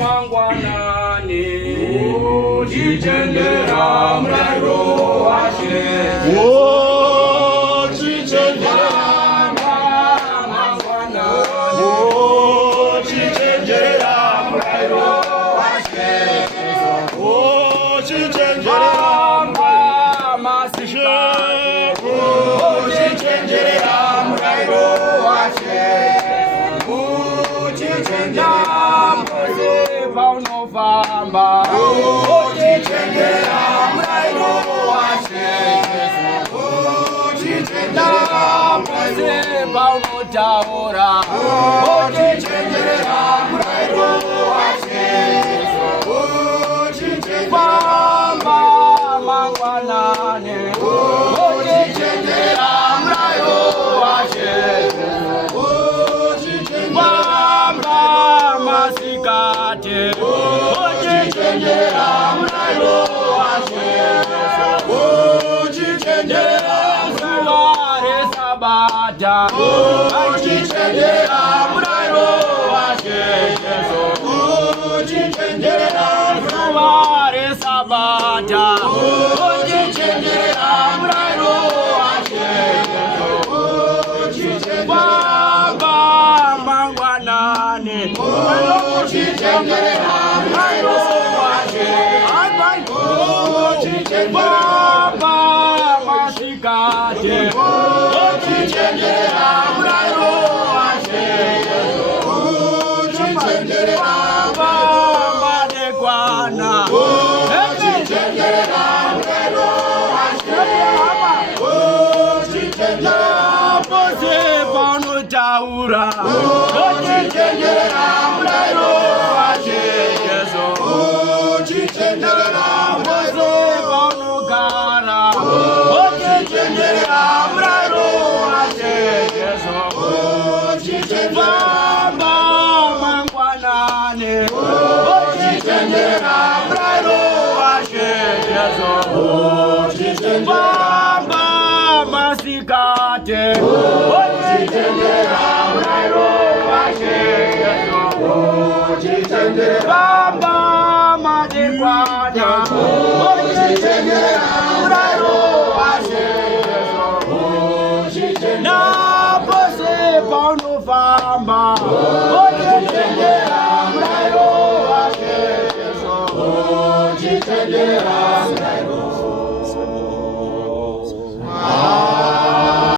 mangwanani chichenjera mrairo ashe chichenjera mangwanani chichenjera mrairo ashe chichenjera masishe chichenjera mrairo ashe Famba, chichenjera mrairo ashe chichenjera paunotaura chichenjera mrairo ashe chichenjera mangwanani chichenjera mrairo ashe masikate chichenjera mrairo ashe chichenjera suare sabata chichenjera mrairo ashe chichenjera suare sabata chichenjera mrairo ashe chichenjera mangwanani chichenjera mrairo ashe chichenjera masikate chichenjera mrairo ashe chichenjera madekwana chichenjera mrairo ashe chichenjera pose paunotaura chichenjera mrairo ashe chichenjera pose paunogara chichenjera mrairo ashe chichenjera mangwanani chichenjera mrairo ashe chichenjera masikate chichenjera mrairo ashe chichenjera madekwana chichenjera mrairo ashe na pose paunofamba